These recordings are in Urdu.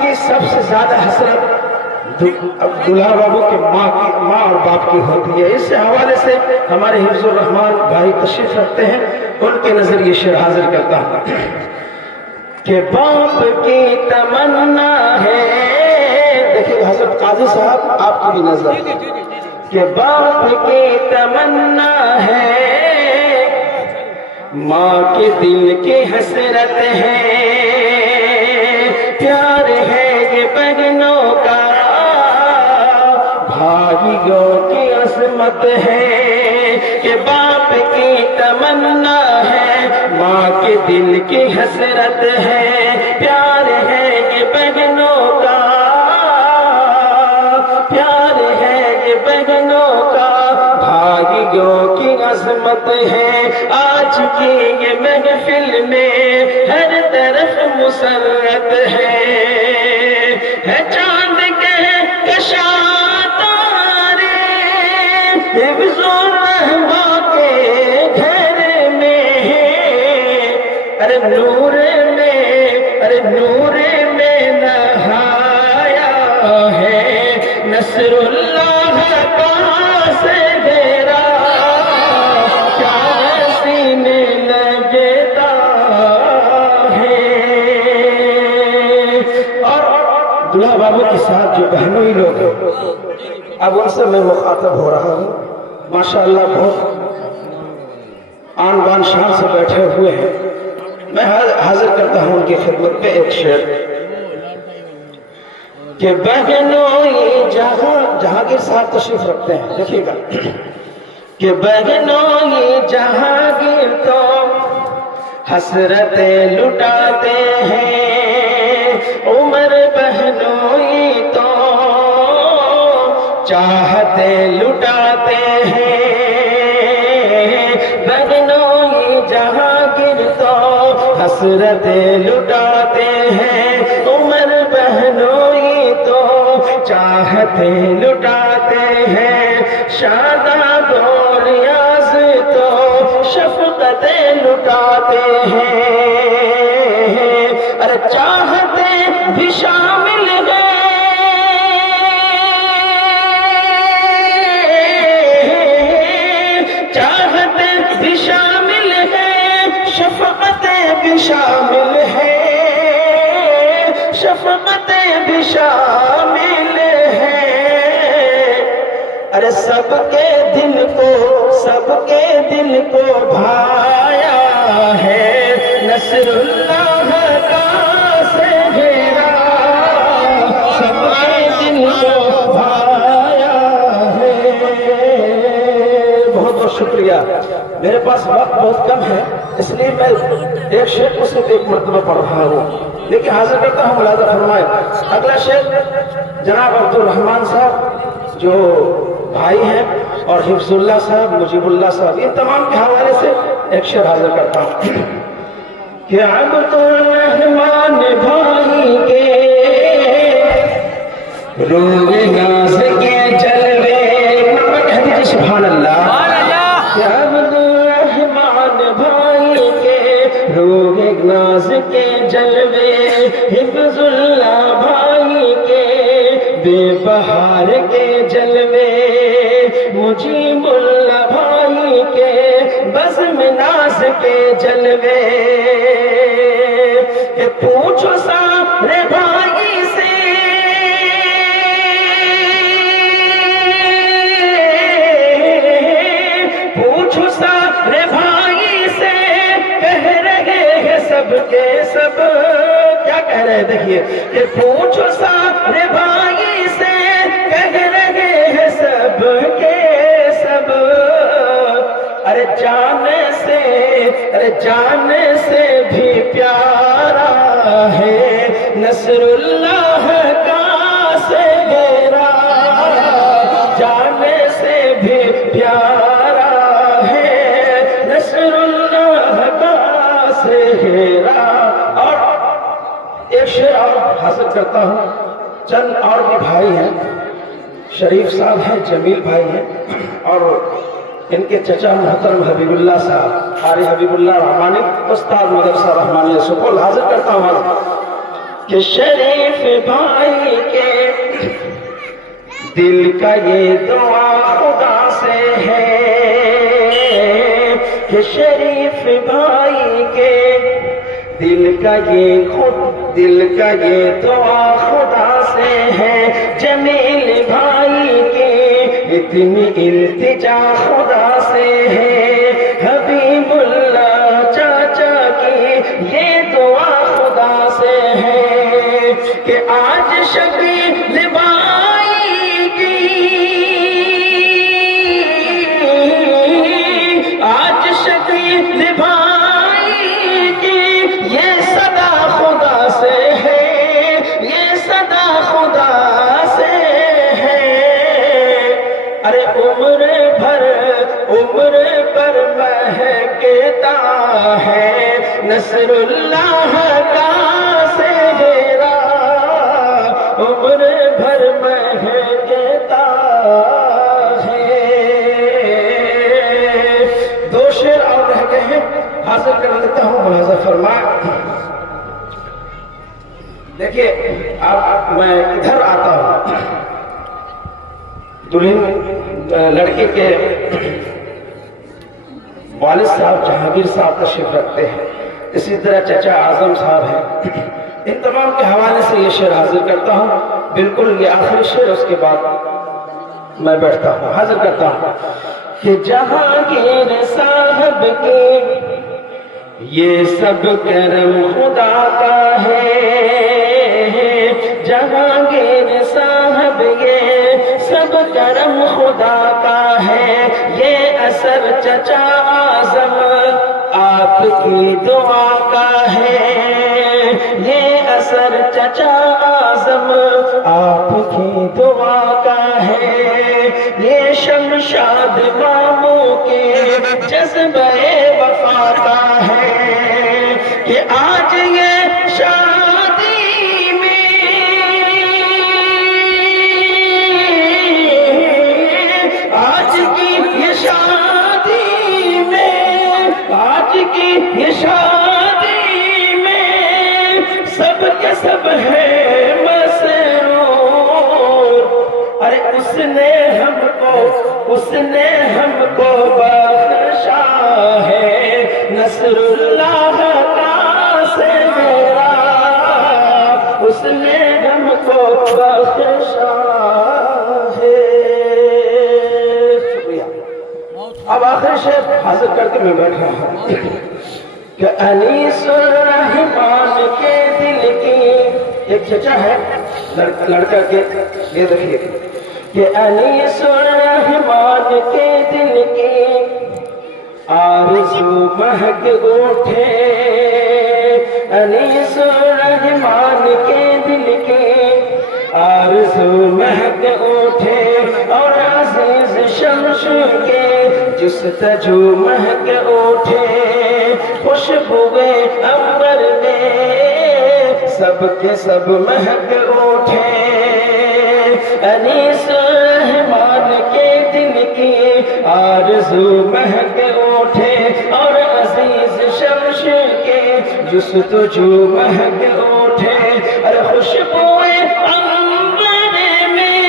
کی سب سے زیادہ حسرت دلہا بابو کے ماں اور باپ کی ہوتی ہے. اس حوالے سے ہمارے حفظ الرحمان بھائی تشریف رکھتے ہیں, ان کے نظر یہ شعر حاضر کرتا ہوں کہ باپ کی تمنا ہے. دیکھیے حضرت قاضی صاحب آپ کی بھی نظر کہ باپ کی تمنا ہے, ماں کے دل کی حسرت ہے, پیار ہے یہ بہنوں کا, بھائیوں کی عظمت ہے. کہ باپ کی تمنا ہے, ماں کے دل کی حسرت ہے, پیار ہے یہ بہنوں کا, پیار ہے یہ بہنوں کا, بھائیوں کی عظمت ہے. آج کی یہ محفل میں ہر طرف مسرت ہے چاند کے کشا تارے, حفظ الرحمن کے گھر میں, ارے نور میں, ارے نور میں نہایا ہے, نصر اللہ کا سہرا کیا سینے لگتا ہے. اور دلہا بابو کے ساتھ جو بہنوئی لوگ ہیں, اب ان سے میں مخاطب ہو رہا ہوں. ماشاءاللہ بہت آن بان شان سے بیٹھے ہوئے ہیں. میں حاضر کرتا ہوں ان کی خدمت پہ ایک شعر کہ بہنوئی جہانگیر صاحب تشریف رکھتے ہیں. دیکھیے گا کہ بہنوئی جہانگیر تو حسرتیں لٹاتے ہیں, عمر بہنوئی تو چاہتے لٹاتے ہیں. بہنوئی جہانگیر تو حسرتیں لٹاتے ہیں, عمر بہنوئی تو چاہتے لٹاتے ہیں. شاداب و ریاض تو شفقتیں لٹاتے ہیں, ارے چاہتے بھی شامل ہیں, چاہتے بھی شامل ہیں, شفقتیں بھی شامل ہیں, شفقتیں بھی شامل ہیں. ارے سب کے دل کو بھایا ہے, نصر اللہ کا سہرا سب کے دل کو بھایا ہے. بہت بہت شکریہ. میرے پاس وقت بہت کم ہے, اس لیے میں ایک شعر کو صرف ایک مرتبہ پڑھ رہا ہوں, لیکن حاضر کرتا ہوں, ملاحظہ فرمائے. اگلا شعر جناب عبد الرحمان صاحب جو بھائی ہیں, اور حفظ اللہ صاحب, مجیب اللہ صاحب, ان تمام کے حوالے سے ایک شعر حاضر کرتا ہوں کہ عبد الرحمان بھائی کے روح ناز کے جلوے, کہہ دیجیے سبحان اللہ. کہ عبد الرحمان بھائی کے روح ناز کے جلوے, حفظ اللہ بھائی کے بے بہار کے جلوے, مجیب اللہ بھائی کے بزم ناز کے جلوے. کہ پوچھو سارے بھائی سے, پوچھو سارے بھائی سے, کہہ رہے ہیں سب کے سب, کیا کہہ رہے ہیں دیکھیے, کہ پوچھو سارے بھائی سے, کہہ رہے ہیں سب کے سب, ارے جانے سے بھی پیارا ہے, نصر اللہ کا سہرا جانے سے بھی پیارا ہے, نصر اللہ کا سہرا. اور ایک شعر اور حاصل کرتا ہوں. چند اور بھی بھائی ہیں, شریف صاحب ہیں, جمیل بھائی ہیں, اور ان کے چچا محترم حبیب اللہ صاحب, قاری حبیب اللہ رحمانی, استاد مدرسہ رحمانیہ سپول. حاضر کرتا ہوں کہ شریف بھائی کے دل کا یہ دعا خدا سے ہے، کہ شریف بھائی کے دل کا یہ دعا خدا سے ہے، جمیل بھائی کی اتنی التجا خدا سے ہے، حبیب اللہ چاچا کی یہ دعا خدا سے ہے، کہ آج شکیل بھائی کی، آج شکیل بھائی کی یہ صدا خدا سے ہے، یہ صدا خدا سے ہے، ارے عمر پر مہکتا ہے نصر اللہ کا سہرا، عمر بھر مہکتا ہے۔ دو شعر اور رہ گئے ہیں، حاصل کر لیتا ہوں، ملاحظہ فرمائیں۔ دیکھیے میں ادھر آتا ہوں، دلہن لڑکے کے والد صاحب جہانگیر صاحب تشریف رکھتے ہیں، اسی طرح چچا اعظم صاحب ہیں، ان تمام کے حوالے سے یہ شعر حاضر کرتا ہوں، بالکل یہ آخری شعر، اس کے بعد میں بیٹھتا ہوں، حاضر کرتا ہوں، کہ جہانگیر صاحب کے یہ سب کرم خدا کا ہے، جہانگیر صاحب یہ سب کرم خدا کا ہے، یہ اثر چچا اعظم آپ کی دعا کا ہے، یہ اثر چچا اعظم آپ کی دعا کا ہے، یہ شمشاد ماموں کے جذبہ وفا کا ہے، کہ آج یہ شادی میں، آج کی یہ شادی میں، آج کی یہ شادی میں سب کے سب ہے مسرور، ارے اس نے ہم کو بخشا ہے نصر اللہ کا سہرا، اس نے ہم کو بخشا ہے۔ شکریہ۔ اب آخر شعر حاضر کر کے میں بیٹھ رہا ہوں، کہ انیس الرحمان کے دل کی، ایک چچا ہے لڑکا کے، یہ دیکھیے، کہ انیس الرحمان کے دل کی آرزو مہک اٹھے، انیس الرحمان کے دل کی آرزو مہک اٹھے، اور عزیز شمش کے جستجو مہک اٹھے، خوشبوئے عنبر میں سب کے سب مہک اٹھے، انیس الرحمان کے دل کی آرزو مہک اٹھے، اور عزیز شمش کے جستجو مہک اٹھے، ارے خوشبوئے عنبر میں،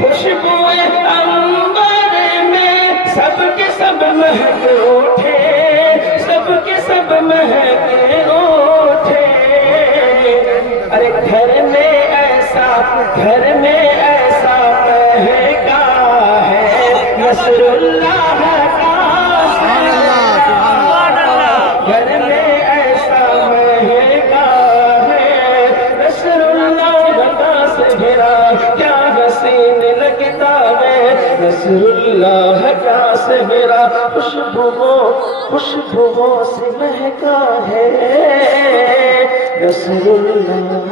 خوشبوئے عنبر میں سب کے سب مہک اٹھے، سب کے سب مہک اٹھے، ارے گھر میں ایسا مہکا ہے نصر اللہ کا سہرا، گھر میں ایسا مہکا ہے نصر اللہ کا سہرا، کیا حسین لگتا ہے نصر اللہ کا سہرا، خوشبوؤں سے مہکا ہے نصر اللہ